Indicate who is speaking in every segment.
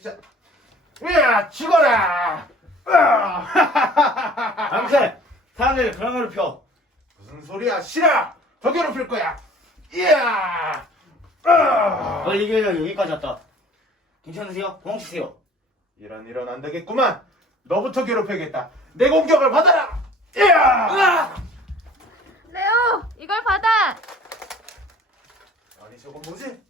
Speaker 1: 이제 야 죽어라
Speaker 2: 당사 산을 강으로 펴
Speaker 1: 무슨 소리야 싫어 더 괴롭힐 거야 이야
Speaker 2: 으아. 어, 이겨야 여기까지 왔다 괜찮으세요? 도망치세요
Speaker 1: 이런 일어 안 되겠구만 너부터 괴롭혀야겠다 내 공격을 받아라 이야
Speaker 3: 레오 이걸 받아
Speaker 1: 아니 저건 뭐지?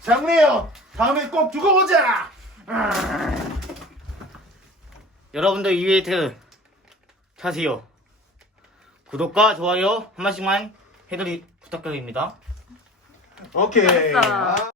Speaker 1: 장례요 다음에 꼭죽어 보자
Speaker 2: 여러분들 이벤트 하세요 구독과 좋아요 한 번씩만 해드리 부탁드립니다
Speaker 1: 오케이 다